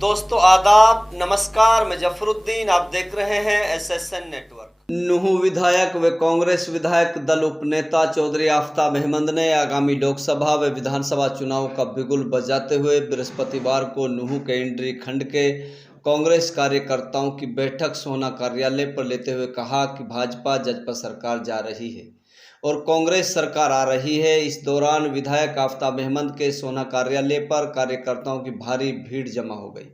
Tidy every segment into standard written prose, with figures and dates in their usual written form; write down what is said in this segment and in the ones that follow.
दोस्तों आदाब, नमस्कार। मैं जफरुद्दीन, आप देख रहे हैं SSN नेटवर्क। नूंह विधायक व कांग्रेस विधायक दल उपनेता चौधरी आफ्ताब अहमद ने आगामी लोकसभा व विधानसभा चुनाव का बिगुल बजाते हुए बृहस्पतिवार को नूंह के इंड्री खंड के कांग्रेस कार्यकर्ताओं की बैठक सोहना कार्यालय पर लेते हुए कहा कि भाजपा जजपा सरकार जा रही है और कांग्रेस सरकार आ रही है। इस दौरान विधायक आफ्ताब अहमद के सोहना कार्यालय पर कार्यकर्ताओं की भारी भीड़ जमा हो गई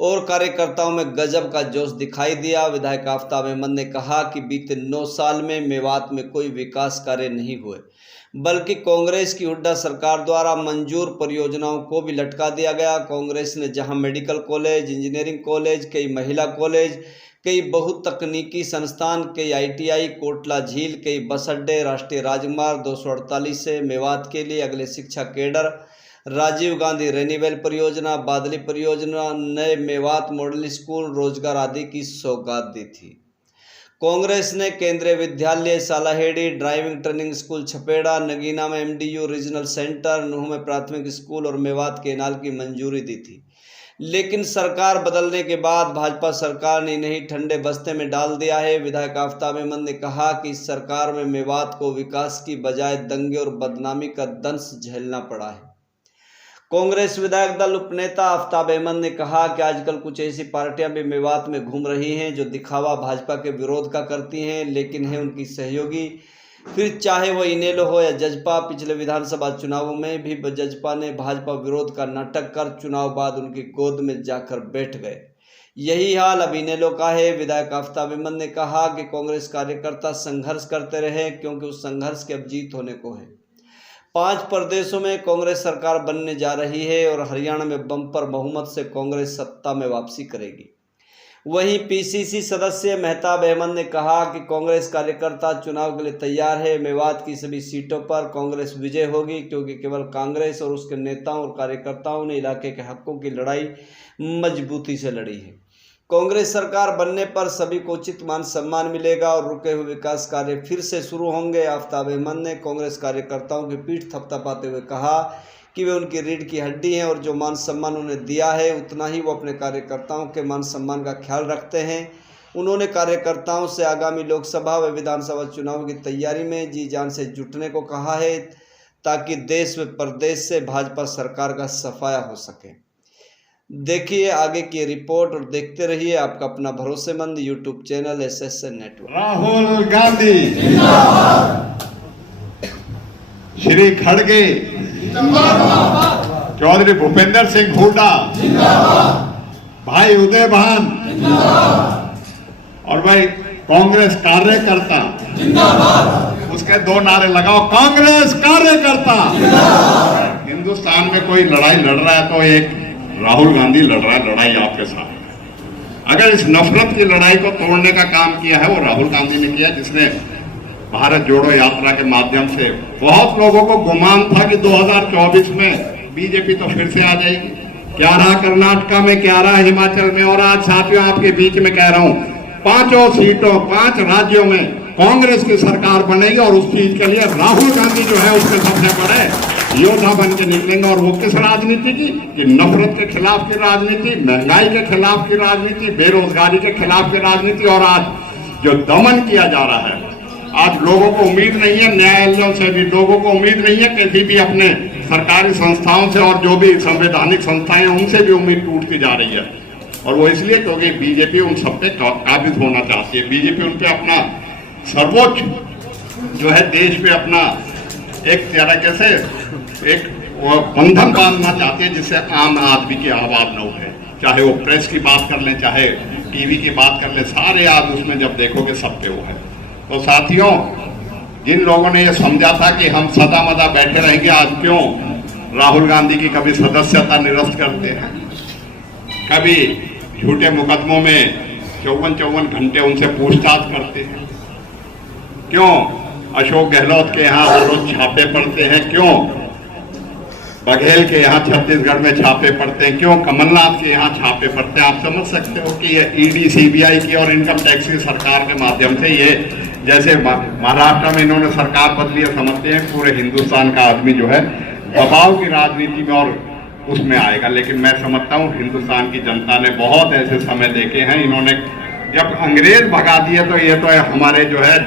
और कार्यकर्ताओं में गजब का जोश दिखाई दिया। विधायक आफ्ताब अहमद ने कहा कि बीते 9 साल में मेवात में कोई विकास कार्य नहीं हुए, बल्कि कांग्रेस की हुड्डा सरकार द्वारा मंजूर परियोजनाओं को भी लटका दिया गया। कांग्रेस ने जहां मेडिकल कॉलेज, इंजीनियरिंग कॉलेज, कई महिला कॉलेज, कई बहुतकनीकी संस्थान, कई ITI, कोटला झील, कई बस अड्डे, राष्ट्रीय राजमार्ग 248 से मेवात के लिए अगले शिक्षा केडर, राजीव गांधी रेनीवेल परियोजना, बादली परियोजना, नए मेवात मॉडल स्कूल, रोजगार आदि की सौगात दी थी। कांग्रेस ने Kendriya Vidyalaya Salaheri, driving training school Chhapera, Nagina में MDU रीजनल सेंटर, नूंह में प्राथमिक स्कूल और मेवात केनाल की मंजूरी दी थी। लेकिन सरकार बदलने के बाद भाजपा सरकार ने इन्हें ठंडे बस्ते में डाल दिया है। विधायक आफ्ताब अहमद ने कहा कि इस सरकार में मेवात को विकास की बजाय दंगे और बदनामी का दंश झेलना पड़ा है। कांग्रेस विधायक दल उपनेता आफ्ताब अहमद ने कहा कि आजकल कुछ ऐसी पार्टियां भी मेवात में घूम रही हैं जो दिखावा भाजपा के विरोध का करती हैं, लेकिन है उनकी सहयोगी, फिर चाहे वो इनेलो हो या जजपा। पिछले विधानसभा चुनावों में भी जजपा ने भाजपा विरोध का नाटक कर चुनाव बाद उनकी गोद में जाकर बैठ गए। यही हाल अब इनेलो का है। विधायक आफ्ताब अहमद ने कहा कि कांग्रेस कार्यकर्ता संघर्ष करते रहे, क्योंकि उस संघर्ष की अब जीत होने को है। 5 प्रदेशों में कांग्रेस सरकार बनने जा रही है और हरियाणा में बम्पर बहुमत से कांग्रेस सत्ता में वापसी करेगी। वहीं PCC सदस्य मेहताब अहमद ने कहा कि कांग्रेस कार्यकर्ता चुनाव के लिए तैयार है। मेवात की सभी सीटों पर कांग्रेस विजय होगी, क्योंकि केवल कांग्रेस और उसके नेताओं और कार्यकर्ताओं ने इलाके के हकों की लड़ाई मजबूती से लड़ी है। कांग्रेस सरकार बनने पर सभी को उचित मान सम्मान मिलेगा और रुके हुए विकास कार्य फिर से शुरू होंगे। आफ्ताब अहमद ने कांग्रेस कार्यकर्ताओं की पीठ थपथपाते हुए कहा कि वे उनकी रीढ़ की हड्डी हैं और जो मान सम्मान उन्हें दिया है उतना ही वो अपने कार्यकर्ताओं के मान सम्मान का ख्याल रखते हैं। उन्होंने कार्यकर्ताओं से आगामी लोकसभा व विधानसभा चुनाव की तैयारी में जी जान से जुटने को कहा है, ताकि देश व प्रदेश से भाजपा सरकार का सफाया हो सके। देखिए आगे की रिपोर्ट और देखते रहिए आपका अपना भरोसेमंद YouTube channel SSN network. Rahul Gandhi जिंदाबाद, श्री खड़गे जिंदाबाद, चौधरी भूपेंद्र सिंह हुड्डा जिंदाबाद, भाई उदय भान जिंदाबाद और भाई कांग्रेस कार्यकर्ता जिंदाबाद। उसके 2 नारे लगाओ, कांग्रेस कार्यकर्ता जिंदाबाद। हिंदुस्तान में कोई लड़ाई लड़ रहा है तो एक राहुल गांधी लड़ रहा है लड़ाई आपके साथ। अगर इस नफरत की लड़ाई को तोड़ने का काम किया है वो राहुल गांधी ने किया, जिसने भारत जोड़ो यात्रा के माध्यम से बहुत लोगों को गुमान था कि 2024 में बीजेपी तो फिर से आ जाएगी। क्या रहा कर्नाटका में, क्या रहा हिमाचल में, और आज साथियों आपके बीच में कह रहा हूं 5 सीटों 5 राज्यों में कांग्रेस की सरकार बनेगी और उस चीज के लिए राहुल गांधी जो है उसके सबसे बड़े योद्धा बन के निकलेंगे। और वो किस राजनीति की, कि नफरत के खिलाफ की राजनीति, महंगाई के खिलाफ की राजनीति, बेरोजगारी के खिलाफ की राजनीति। और आज जो दमन किया जा रहा है, आज लोगों को उम्मीद नहीं है न्यायालयों से भी, लोगों को उम्मीद नहीं है किसी भी अपने सरकारी संस्थाओं से, और जो भी संवैधानिक संस्थाएं उनसे भी उम्मीद टूटती जा रही है। और वो इसलिए क्योंकि बीजेपी उन सब पे काबिज होना चाहती है। बीजेपी उन पे अपना सर्वोच्च जो है देश पे अपना एक तरीके से एक बंधन बांधना चाहती है, जिससे आम आदमी की आवाज न उठे। चाहे वो प्रेस की बात कर ले, चाहे टीवी की बात कर ले, सारे आज उसमें जब देखोगे सब पे वो है। तो साथियों, जिन लोगों ने ये समझा था कि हम सदा मदा बैठे रहेंगे, आज क्यों राहुल गांधी की कभी सदस्यता निरस्त करते हैं, कभी झूठे मुकदमों में 54 घंटे उनसे पूछताछ करते हैं, क्यों अशोक गहलोत के यहाँ हर रोज छापे पड़ते हैं, क्यों बघेल के यहाँ छत्तीसगढ़ में छापे पड़ते हैं, क्यों कमलनाथ के यहाँ छापे पड़ते हैं। आप समझ सकते हो कि ये ED CBI की और इनकम टैक्स की सरकार के माध्यम से, ये जैसे महाराष्ट्र में इन्होंने सरकार बदली है, समझते हैं पूरे हिंदुस्तान का आदमी जो है दबाव की राजनीति में और उसमें आएगा। लेकिन मैं समझता हूँ हिंदुस्तान की जनता ने बहुत ऐसे समय देखे हैं, इन्होंने जब अंग्रेज भगा दिए तो ये तो हमारे जो है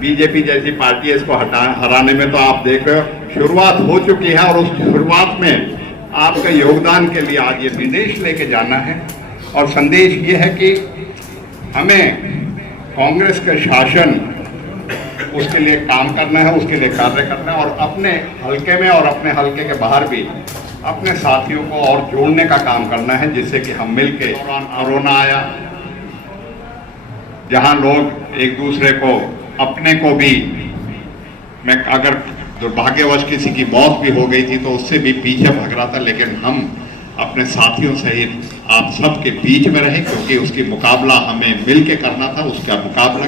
बीजेपी जैसी पार्टी है, इसको हराने में तो आप देख रहे हो शुरुआत हो चुकी है। और उस शुरुआत में आपका योगदान के लिए आज ये विदेश लेके जाना है। और संदेश ये है कि हमें कांग्रेस के शासन उसके लिए काम करना है, उसके लिए कार्य करना है, और अपने हलके में और अपने हलके के बाहर भी अपने साथियों को और जोड़ने का काम करना है, जिससे कि हम मिलके कोरोना आया, जहां लोग एक दूसरे को अपने को भी, मैं अगर दुर्भाग्यवश किसी की मौत भी हो गई थी तो उससे भी पीछे भाग रहा था, लेकिन हम अपने साथियों सहित आप सबके बीच में रहे, क्योंकि उसकी मुकाबला हमें मिलके करना था। उसका मुकाबला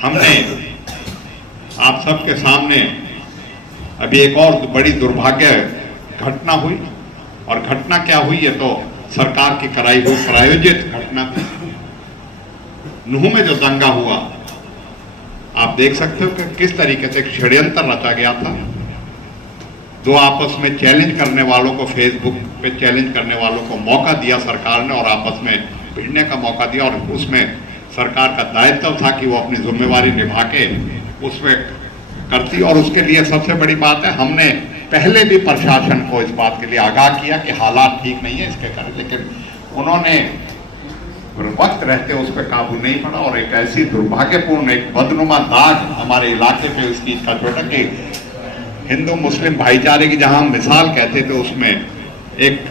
हमने आप सबके सामने अभी एक और बड़ी दुर्भाग्य घटना हुई, और घटना क्या हुई है तो सरकार की कराई हुई प्रायोजित घटना थी। नूह में जो दंगा हुआ, आप देख सकते हो कि किस तरीके से षड्यंत्र रचा गया था। दो आपस में चैलेंज करने वालों को, फेसबुक पे चैलेंज करने वालों को मौका दिया सरकार ने, और आपस में भिड़ने का मौका दिया, और उसमें सरकार का दायित्व था कि वो अपनी जिम्मेवारी निभा के उसमें करती। और उसके लिए सबसे बड़ी बात है, हमने पहले भी प्रशासन को इस बात के लिए आगाह किया कि हालात ठीक नहीं है, इसके कारण, लेकिन उन्होंने वक्त रहते उस पर काबू नहीं पड़ा। और एक ऐसी दुर्भाग्यपूर्ण, एक बदनुमा दाग हमारे इलाके पे इस चीज का छोटा कि हिंदू मुस्लिम भाईचारे की जहां हम मिसाल कहते थे, उसमें एक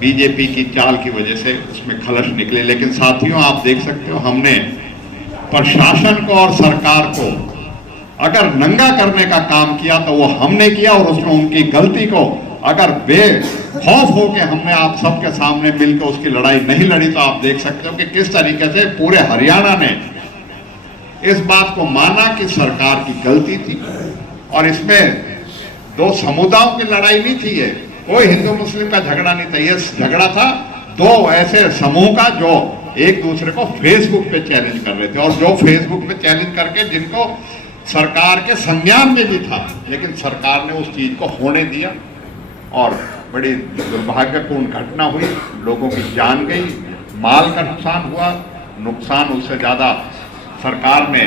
बीजेपी की चाल की वजह से उसमें खलश निकले। लेकिन साथियों, आप देख सकते हो, हमने प्रशासन को और सरकार को अगर नंगा करने का काम किया तो वो हमने किया, और उसमें उनकी गलती को अगर बेखौफ हो के हमने आप सबके सामने मिलकर उसकी लड़ाई नहीं लड़ी, तो आप देख सकते हो कि किस तरीके से पूरे हरियाणा ने इस बात को माना कि सरकार की गलती थी। और इसमें दो समुदायों की लड़ाई नहीं थी, ये कोई हिंदू मुस्लिम का झगड़ा नहीं था, ये झगड़ा था दो ऐसे समूह का जो एक दूसरे को फेसबुक पे चैलेंज कर रहे थे, और जो फेसबुक पे चैलेंज करके जिनको सरकार के संज्ञान में भी था, लेकिन सरकार ने उस चीज को होने दिया, और बड़ी दुर्भाग्यपूर्ण घटना हुई, लोगों की जान गई, माल का नुकसान हुआ। नुकसान उससे ज्यादा सरकार ने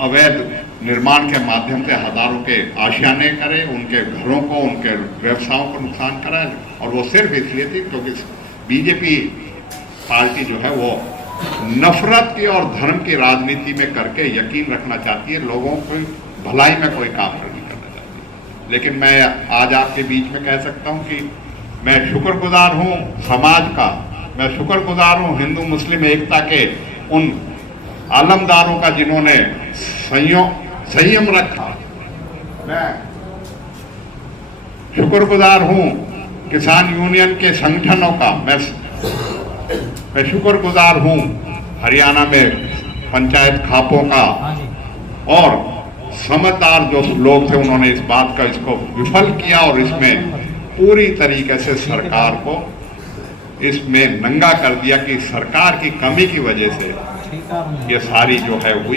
अवैध निर्माण के माध्यम से हजारों के आशियाने करे, उनके घरों को, उनके व्यवसायों को नुकसान करा, और वो सिर्फ इसलिए थी क्योंकि बीजेपी पार्टी जो है वो नफरत की और धर्म की राजनीति में करके यकीन रखना चाहती है, लोगों को भलाई में कोई काम नहीं करना चाहती। लेकिन मैं आज आपके बीच में कह सकता हूं कि मैं शुक्रगुजार हूं समाज का, मैं शुक्रगुजार हूं हिंदू मुस्लिम एकता के उन आलमदारों का जिन्होंने संयम रखा। मैं शुक्रगुजार हूं किसान यूनियन के संगठनों का, मैं शुक्रगुजार हूं हरियाणा में पंचायत खापों का, और समझदार जो लोग थे उन्होंने इस बात का इसको विफल किया, और इसमें पूरी तरीके से सरकार को इसमें नंगा कर दिया कि सरकार की कमी की वजह से ये सारी जो है हुई।